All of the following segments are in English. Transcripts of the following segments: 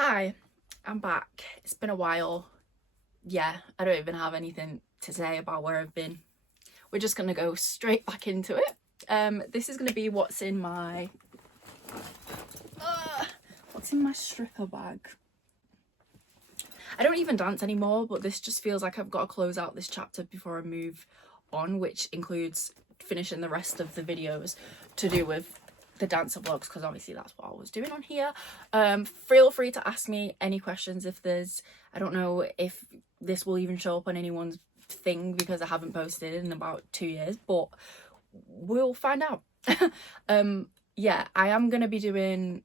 Hi, I'm back. It's been a while. Yeah, I don't even have anything to say about where I've been. We're just gonna go straight back into it. This is gonna be what's in my stripper bag. I don't even dance anymore, but this just feels like I've got to close out this chapter before I move on, which includes finishing the rest of the videos to do with the dancer vlogs, because obviously that's what I was doing on here. Feel free to ask me any questions if there's, I don't know if this will even show up on anyone's thing because I haven't posted in about 2 years, but we'll find out. Yeah, I am gonna be doing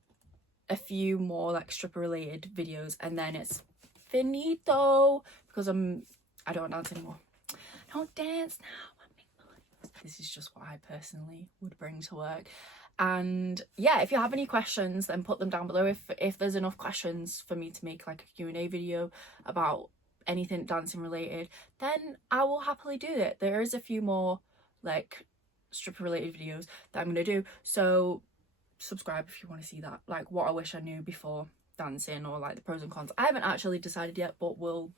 a few more like stripper related videos and then it's finito because I don't dance anymore. I don't dance now. This is just what I personally would bring to work. And yeah, if you have any questions, then put them down below. If there's enough questions for me to make like a Q&A video about anything dancing related, then I will happily do it. There is a few more like stripper related videos that I'm gonna do, so subscribe if you want to see that, like what I wish I knew before dancing or like the pros and cons. I haven't actually decided yet, but we'll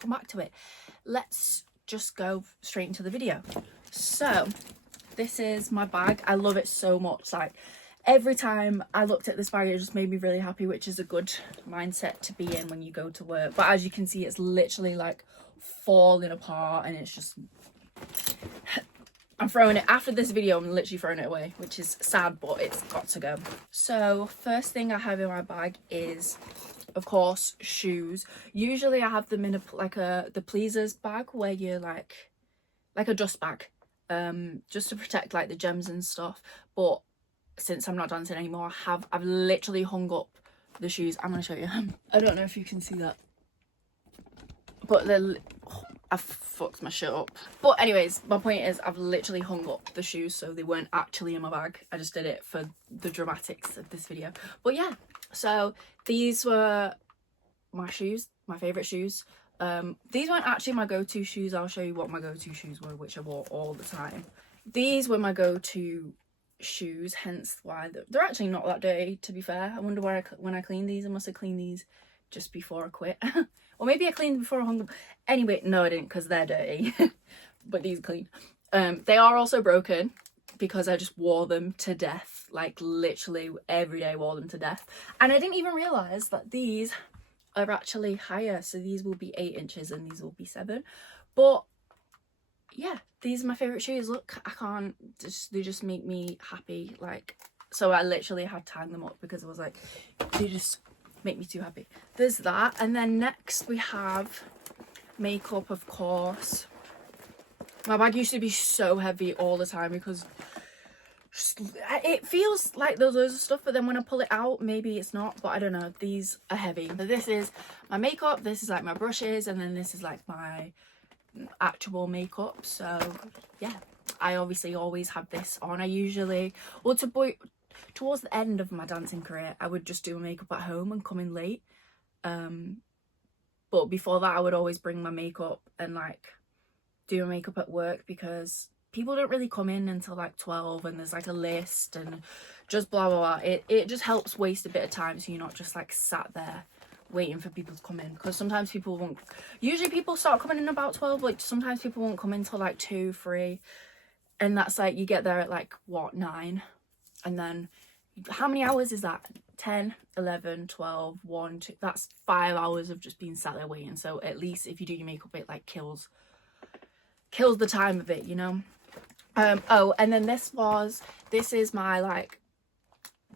come back to it. Let's just go straight into the video. So this is my bag. I love it so much. Like every time I looked at this bag, it just made me really happy, which is a good mindset to be in when you go to work. But as you can see, it's literally like falling apart and it's just, I'm throwing it after this video. I'm literally throwing it away, which is sad, but it's got to go. So first thing I have in my bag is, of course, shoes. Usually I have them in the pleasers bag where you're like a dust bag, just to protect like the gems and stuff. But since I'm not dancing anymore, I've literally hung up the shoes. I'm gonna show you. I don't know if you can see that, but I fucked my shit up. But anyways, my point is I've literally hung up the shoes so they weren't actually in my bag. I just did it for the dramatics of this video. But yeah, so these were my shoes, my favorite shoes. These weren't actually my go-to shoes. I'll show you what my go-to shoes were, which I wore all the time. These were my go-to shoes, hence why they're actually not that dirty, to be fair. I wonder where when I cleaned these, I must have cleaned these just before I quit. Or maybe I cleaned them before I hung them. Anyway, no I didn't, because they're dirty. But these are clean. They are also broken because I just wore them to death, like literally every day wore them to death. And I didn't even realise that these are actually higher, so these will be 8 inches and these will be 7. But yeah, these are my favorite shoes. Look, I can't just, they just make me happy. Like, so I literally had to hang them up because I was like, they just make me too happy. There's that. And then next we have makeup, of course. My bag used to be so heavy all the time because it feels like there's loads of stuff, but then when I pull it out, maybe it's not, but I don't know. These are heavy. So this is my makeup, this is like my brushes, and then this is like my actual makeup. So yeah, I obviously always have this on. I usually, well, towards the end of my dancing career, I would just do my makeup at home and come in late. But before that, I would always bring my makeup and like do my makeup at work because people don't really come in until like 12 and there's like a list and just blah blah blah. It just helps waste a bit of time so you're not just like sat there waiting for people to come in, because sometimes people won't, usually people start coming in about 12, like sometimes people won't come in till like 2, 3, and that's like you get there at like what, 9, and then how many hours is that? 10, 11, 12, 1, 2, that's 5 hours of just being sat there waiting. So at least if you do your makeup, it like kills the time of it, you know. Oh, and then this is my like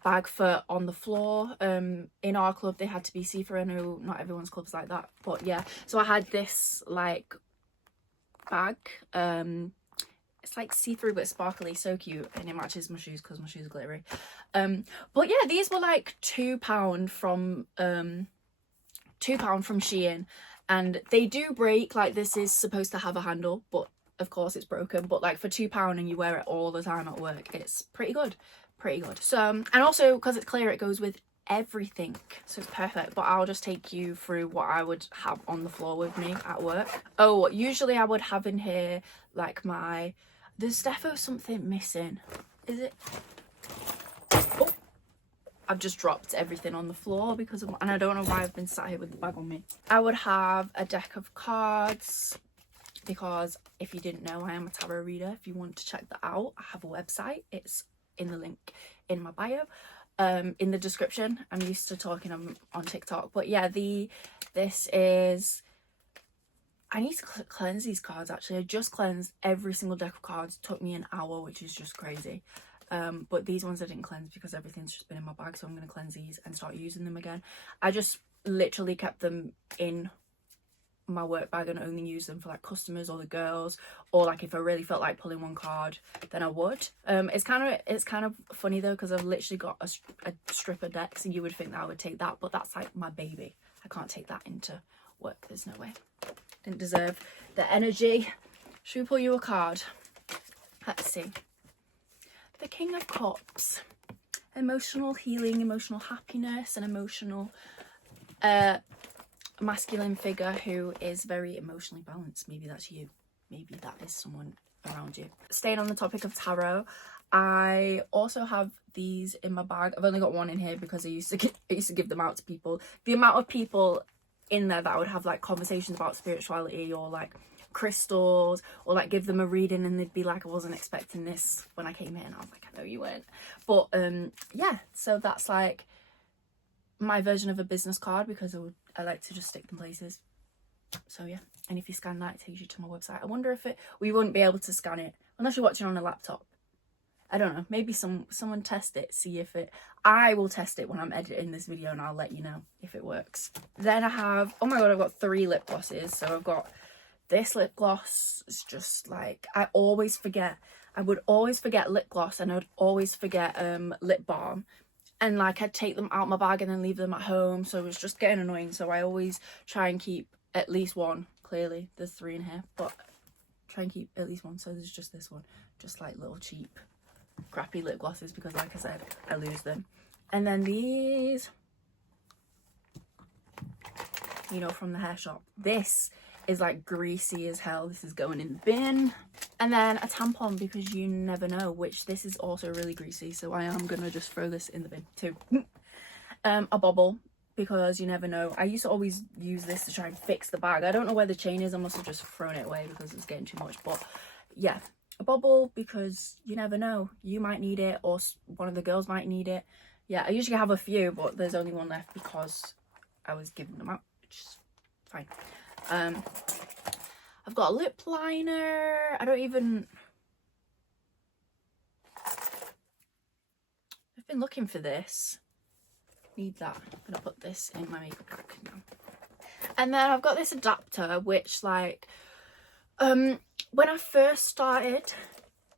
bag for on the floor. In our club they had to be see-through. I know not everyone's club's like that, but yeah, so I had this like bag, it's like see-through but sparkly, so cute, and it matches my shoes because my shoes are glittery. But yeah, these were like £2 from £2 from Shein, and they do break. Like this is supposed to have a handle, but of course it's broken. But like for £2 and you wear it all the time at work, it's pretty good. So, and also because it's clear, it goes with everything, so it's perfect. But I'll just take you through what I would have on the floor with me at work. Oh, usually I would have in here like there's defo something missing. Is it? Oh, I've just dropped everything on the floor because of, and I don't know why I've been sat here with the bag on me. I would have a deck of cards, because if you didn't know, I am a tarot reader. If you want to check that out, I have a website. It's in the link in my bio, in the description. I'm used to talking on TikTok, but yeah, this is, I need to cleanse these cards actually. I just cleansed every single deck of cards. It took me an hour, which is just crazy. But these ones I didn't cleanse because everything's just been in my bag, so I'm going to cleanse these and start using them again. I just literally kept them in my work bag and only use them for like customers or the girls, or like if I really felt like pulling one card, then I would. It's kind of funny though, because I've literally got a strip of decks, and you would think that I would take that, but that's like my baby. I can't take that into work. There's no way. Didn't deserve the energy. Should we pull you a card? Let's see. The King of Cups. Emotional healing, emotional happiness, and emotional masculine figure who is very emotionally balanced. Maybe that's you. Maybe that is someone around you. Staying on the topic of tarot, I also have these in my bag. I've only got one in here because I used to give them out to people. The amount of people in there that I would have like conversations about spirituality or like crystals, or like give them a reading and they'd be like, I wasn't expecting this when I came here, and I was like, I know you weren't. But yeah, so that's like my version of a business card, because I like to just stick them places. So yeah, and if you scan that, it takes you to my website. I wonder if we wouldn't be able to scan it unless you're watching on a laptop. I don't know, maybe someone test it, see if it, I will test it when I'm editing this video, and I'll let you know if it works. Then I have, oh my god, I've got 3 lip glosses. So I've got this lip gloss. It's just like, I would always forget lip gloss, and I'd always forget lip balm, and like I'd take them out my bag and then leave them at home, so it was just getting annoying. So I always try and keep at least one. Clearly there's 3 in here, but try and keep at least one. So there's just this one, just like little cheap crappy lip glosses, because like I said, I lose them. And then these, you know, from the hair shop. This is like greasy as hell. This is going in the bin. And then a tampon, because you never know, which this is also really greasy, so I am gonna just throw this in the bin too. A bobble, because you never know. I used to always use this to try and fix the bag. I don't know where the chain is. I must have just thrown it away because it's getting too much. But yeah, a bobble, because you never know. You might need it, or one of the girls might need it. Yeah, I usually have a few, but there's only one left because I was giving them out, which is fine. I've got a lip liner. I've been looking for this. Need that. I'm gonna put this in my makeup bag now. And then I've got this adapter, which like when I first started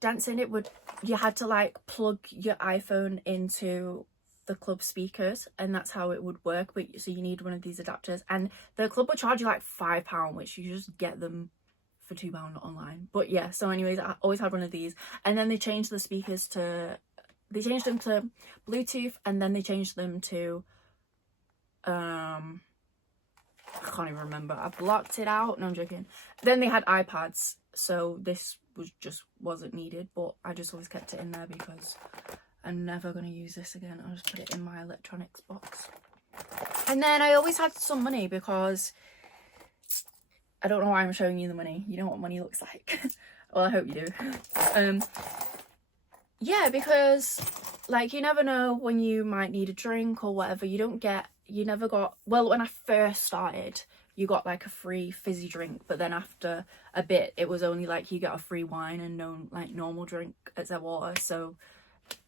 dancing, you had to like plug your iPhone into the club speakers, and that's how it would work. But so you need one of these adapters, and the club would charge you like £5, which you just get them for £2 online. But yeah, so anyways, I always had one of these, and then they changed the speakers to, they changed them to Bluetooth, and then they changed them to I can't even remember. I blocked it out. No, I'm joking. Then they had iPads, so this wasn't needed, but I just always kept it in there because I'm never going to use this again. I'll just put it in my electronics box. And then I always had some money, because I don't know why I'm showing you the money. You know what money looks like. Well, I hope you do. Yeah, because like you never know when you might need a drink or whatever. You never got, well, when I first started, you got like a free fizzy drink, but then after a bit it was only like you got a free wine and no like normal drink except water. So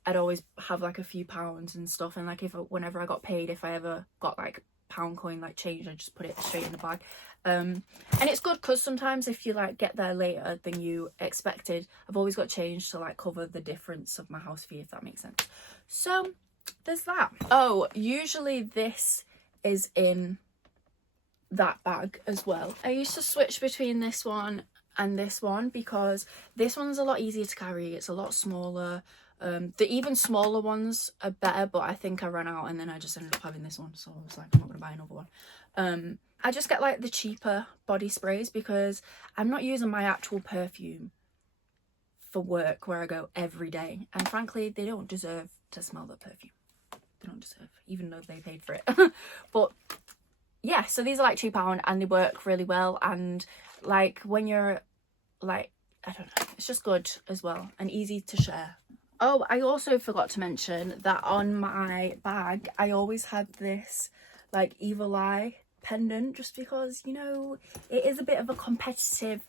I'd always have like a few pounds and stuff, and like whenever I got paid, if I ever got like pound coin like change, I just put it straight in the bag. And it's good because sometimes if you like get there later than you expected, I've always got change to like cover the difference of my house fee, if that makes sense. So there's that. Oh, usually this is in that bag as well. I used to switch between this one and this one because this one's a lot easier to carry. It's a lot smaller. The even smaller ones are better, but I think I ran out and then I just ended up having this one, so I was like, I'm not gonna buy another one. I just get like the cheaper body sprays because I'm not using my actual perfume for work where I go every day, and frankly they don't deserve to smell the perfume. they don't deserve, even though they paid for it. But yeah, so these are like £2 and they work really well, and like when you're like, I don't know, it's just good as well and easy to share. Oh, I also forgot to mention that on my bag I always had this like evil eye pendant, just because, you know, it is a bit of a competitive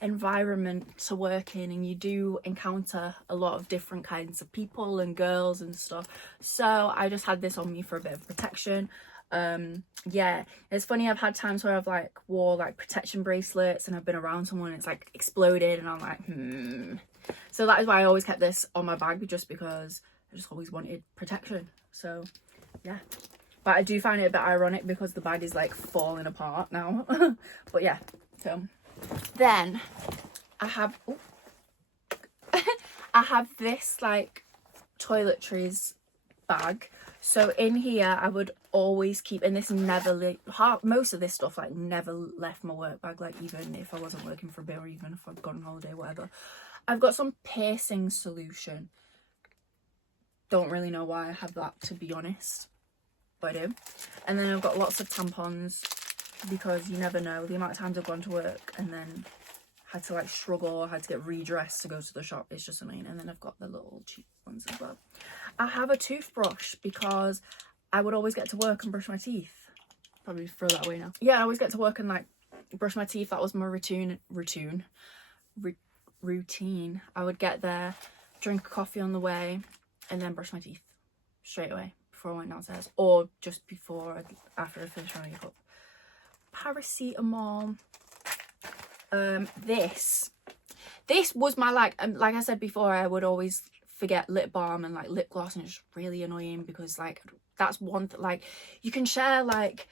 environment to work in, and you do encounter a lot of different kinds of people and girls and stuff, so I just had this on me for a bit of protection. Yeah, it's funny, I've had times where I've like wore like protection bracelets and I've been around someone and it's like exploded, and I'm like so that is why I always kept this on my bag, just because I just always wanted protection. So yeah, but I do find it a bit ironic because the bag is like falling apart now. But yeah, so then I have I have this like toiletries bag. So in here I would always keep, and this never most of this stuff like never left my work bag, like even if I wasn't working for a bit, or even if I've gone on holiday, whatever. I've got some piercing solution. Don't really know why I have that, to be honest, but I do. And then I've got lots of tampons, because you never know the amount of times I've gone to work and then had to like struggle or had to get redressed to go to the shop. It's just annoying. And then I've got the little cheap ones as well. I have a toothbrush because I would always get to work and brush my teeth. Probably throw that away now. Yeah, I always get to work and like brush my teeth. That was my routine. I would get there, drink coffee on the way, and then brush my teeth straight away before I went downstairs, or just before, after I finished my makeup. Paracetamol. This was my like I said before, I would always forget lip balm and like lip gloss, and it's really annoying because like that's one like you can share like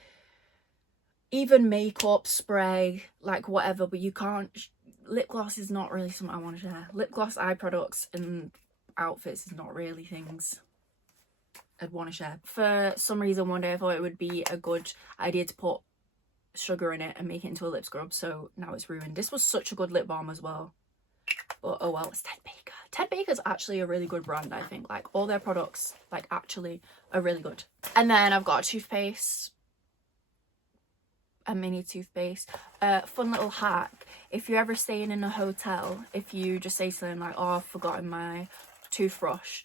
even makeup, spray, like whatever, but you can't, lip gloss is not really something I want to share. Lip gloss, eye products and outfits is not really things I'd want to share. For some reason one day I thought it would be a good idea to put sugar in it and make it into a lip scrub, so now it's ruined. This was such a good lip balm as well, but oh well. It's Ted Baker. Ted Baker's actually a really good brand, I think. Like all their products like actually are really good. And then I've got a toothpaste, a mini toothpaste. Fun little hack, if you're ever staying in a hotel, if you just say something like, oh, I've forgotten my toothbrush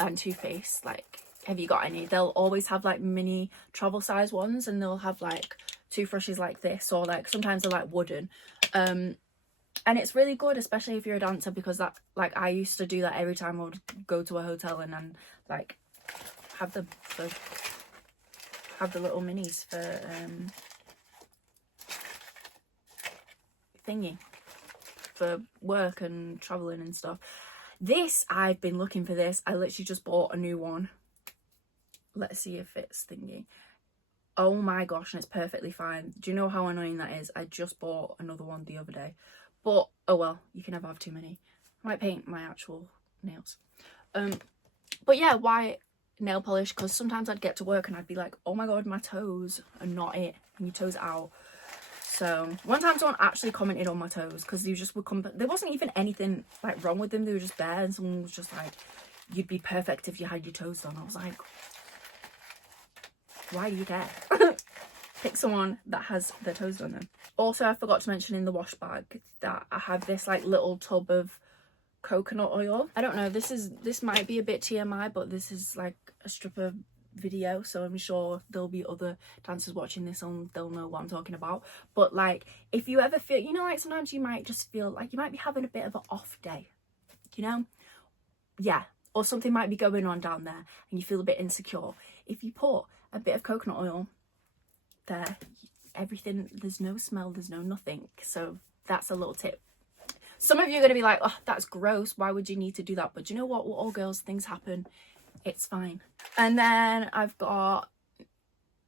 and toothpaste, like have you got any, they'll always have like mini travel size ones, and they'll have like toothbrushes like this, or like sometimes they're like wooden, and it's really good, especially if you're a dancer, because that, like I used to do that every time I would go to a hotel, and then like have the little minis for thingy for work and traveling and stuff. This, I've been looking for this. I literally just bought a new one. Let's see if it's thingy. Oh my gosh, and it's perfectly fine. Do you know how annoying that is? I just bought another one the other day, but oh well, you can never have too many. I might paint my actual nails. But yeah, why nail polish? Because sometimes I'd get to work and I'd be like, oh my god, my toes are not it, and your toes are out. So one time someone actually commented on my toes, because they just would come, there wasn't even anything like wrong with them, they were just bare, and someone was just like, you'd be perfect if you had your toes done. I was like, why do you care? Pick someone that has their toes done then. Also, I forgot to mention in the wash bag that I have this like little tub of coconut oil. I don't know, this might be a bit TMI, but this is like a strip of video, so I'm sure there'll be other dancers watching this and they'll know what I'm talking about. But like, if you ever feel, you know, like sometimes you might just feel like you might be having a bit of an off day, you know, yeah, or something might be going on down there and you feel a bit insecure. If you put a bit of coconut oil there, everything, there's no smell, there's no nothing. So that's a little tip. Some of you are going to be like, oh, that's gross, why would you need to do that? But you know what, all girls, things happen, it's fine. And then I've got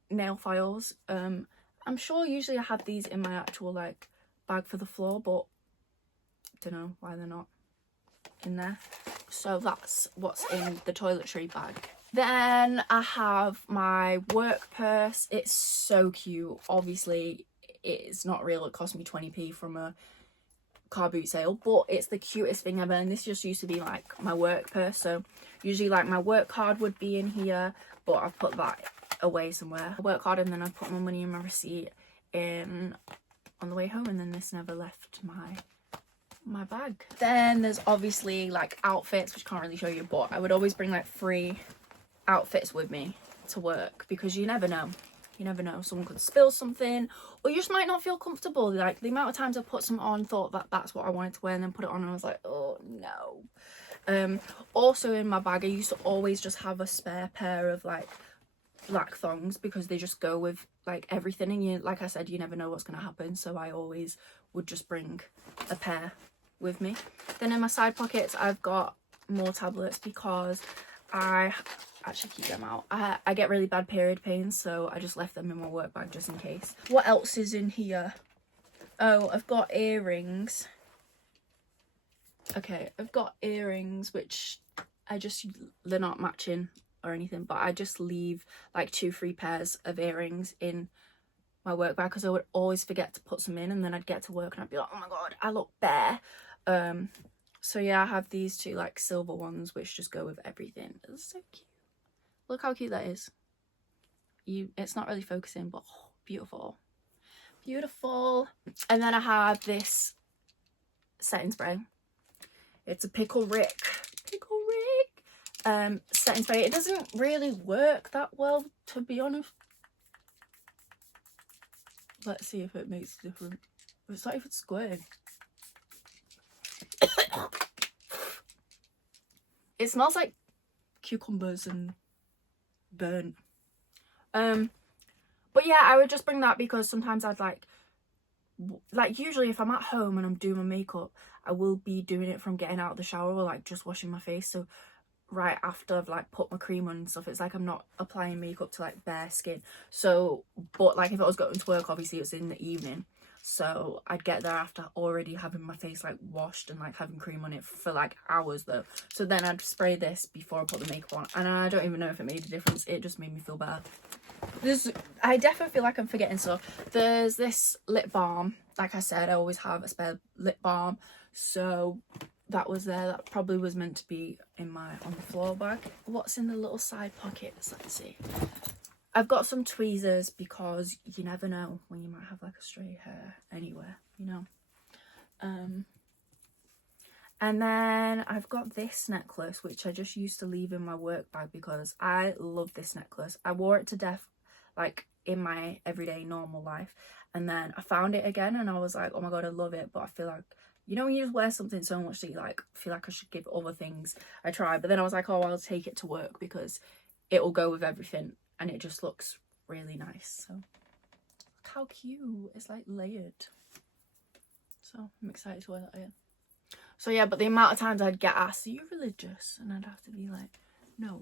nail files. I'm sure usually I have these in my actual like bag for the floor, but don't know why they're not in there. So that's what's in the toiletry bag. Then I have my work purse. It's so cute. Obviously it's not real, it cost me 20p from a car boot sale, but it's the cutest thing ever. And this just used to be like my work purse, so usually like my work card would be in here, but I've put that away somewhere. Work card, and then I put my money and my receipt in on the way home, and then this never left my bag. Then there's obviously like outfits, which I can't really show you, but I would always bring like 3 outfits with me to work, because you never know. You never know, someone could spill something, or you just might not feel comfortable. Like the amount of times I put some on, thought that that's what I wanted to wear, and then put it on and I was like, oh no. Also in my bag, I used to always just have a spare pair of like black thongs, because they just go with like everything, and you, like I said, you never know what's going to happen, so I always would just bring a pair with me. Then in my side pockets, I've got more tablets, because I actually keep them out. I get really bad period pains, so I just left them in my work bag just in case. What else is in here? Oh, I've got earrings. Okay, I've got earrings, which they're not matching or anything, but I just leave like 2-3 pairs of earrings in my work bag, because I would always forget to put some in, and then I'd get to work and I'd be like, oh my god, I look bare. So yeah, I have these 2 like silver ones, which just go with everything. It's so cute. Look how cute that is. It's not really focusing, but oh, beautiful. Beautiful. And then I have this setting spray. It's a Pickle Rick setting spray. It doesn't really work that well, to be honest. Let's see if it makes a difference. It's not even squared. It smells like cucumbers and burnt. But yeah, I would just bring that, because sometimes I'd like usually if I'm at home and I'm doing my makeup, I will be doing it from getting out of the shower, or like just washing my face. So right after I've like put my cream on and stuff, it's like I'm not applying makeup to like bare skin. So, but like if I was going to work, obviously it's in the evening, so I'd get there after already having my face like washed and like having cream on it for like hours though. So then I'd spray this before I put the makeup on, and I don't even know if it made a difference. It just made me feel better. I definitely feel like I'm forgetting stuff. There's this lip balm. Like I said, I always have a spare lip balm, so that was there. That probably was meant to be in my on the floor bag. What's in the little side pockets? Let's see. I've got some tweezers, because you never know when you might have like a stray hair anywhere, you know. And then I've got this necklace, which I just used to leave in my work bag, because I love this necklace. I wore it to death like in my everyday normal life, and then I found it again and I was like, oh my god, I love it. But I feel like, you know, when you just wear something so much that you like feel like I should give other things a try, but then I was like, oh, I'll take it to work because it will go with everything and it just looks really nice. So look how cute, it's like layered. So I'm excited to wear that again. So yeah, but the amount of times I'd get asked, are you religious? And I'd have to be like, no.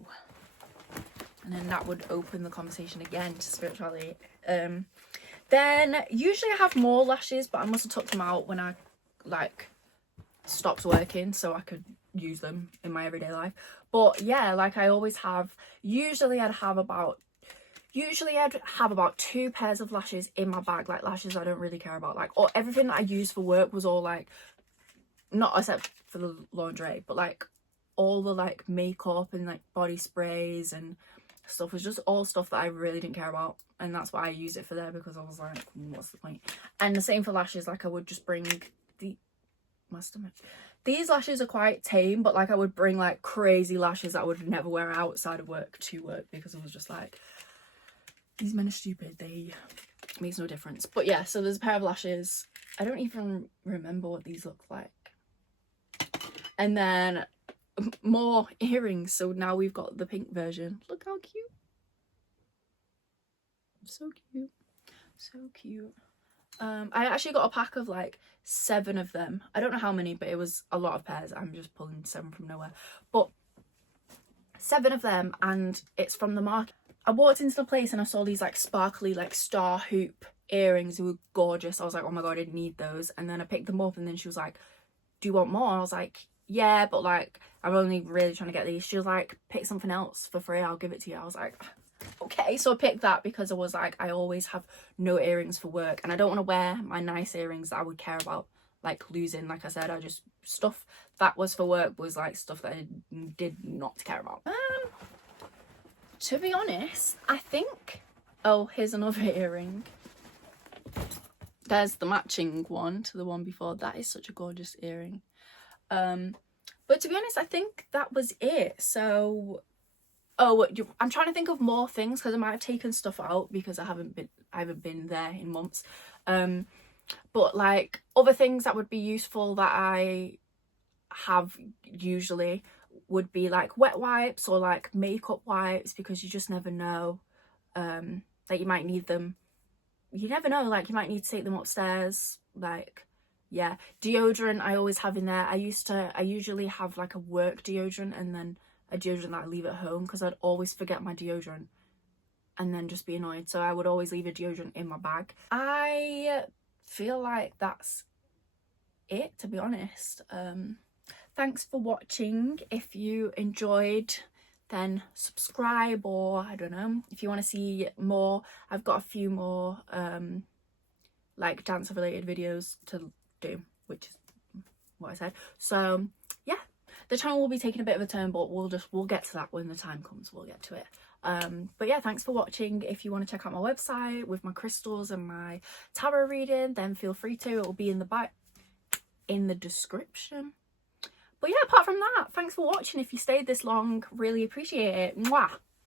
And then that would open the conversation again to spirituality. Then usually I have more lashes, but I must have took them out when I like stopped working so I could use them in my everyday life. But yeah, like I always have, usually I'd have about 2 pairs of lashes in my bag, like lashes I don't really care about, like, or everything that I use for work was all like, not except for the laundry, but like all the like makeup and like body sprays and stuff was just all stuff that I really didn't care about, and that's why I used it for there, because I was like, what's the point? And the same for lashes, like I would just bring my stomach. These lashes are quite tame, but like I would bring like crazy lashes that I would never wear outside of work to work, because I was just like, these men are stupid, they makes no difference. But yeah, so there's a pair of lashes. I don't even remember what these look like. And then more earrings. So now we've got the pink version. Look how cute. So cute. So cute. I actually got a pack of like 7 of them. I don't know how many, but it was a lot of pairs. I'm just pulling 7 from nowhere. But 7 of them, and it's from the market. I walked into the place and I saw these like sparkly like star hoop earrings. They were gorgeous. I was like, oh my god, I need those. And then I picked them up, and then she was like, do you want more? I was like, yeah, but like I'm only really trying to get these. She was like, pick something else for free, I'll give it to you. I was like, okay. So I picked that because I was like, I always have no earrings for work, and I don't want to wear my nice earrings that I would care about like losing. Like I said, I just, stuff that was for work was like stuff that I did not care about. To be honest, I think, oh, here's another earring. There's the matching one to the one before. That is such a gorgeous earring. But to be honest, I think that was it. So, oh, I'm trying to think of more things because I might have taken stuff out because I haven't been there in months. But like other things that would be useful that I have usually would be like wet wipes or like makeup wipes, because you just never know that you might need them. You never know, like you might need to take them upstairs. Like, yeah, deodorant I always have in there. I usually have like a work deodorant and then a deodorant that I leave at home, because I'd always forget my deodorant and then just be annoyed. So I would always leave a deodorant in my bag. I feel like that's it, to be honest. Thanks for watching. If you enjoyed, then subscribe, or I don't know, if you want to see more, I've got a few more like dancer related videos to do, which is what I said. So yeah, the channel will be taking a bit of a turn, but we'll get to that when the time comes. We'll get to it. But yeah, thanks for watching. If you want to check out my website with my crystals and my tarot reading, then feel free to. It will be in the description. But yeah, apart from that, thanks for watching. If you stayed this long, really appreciate it. Mwah!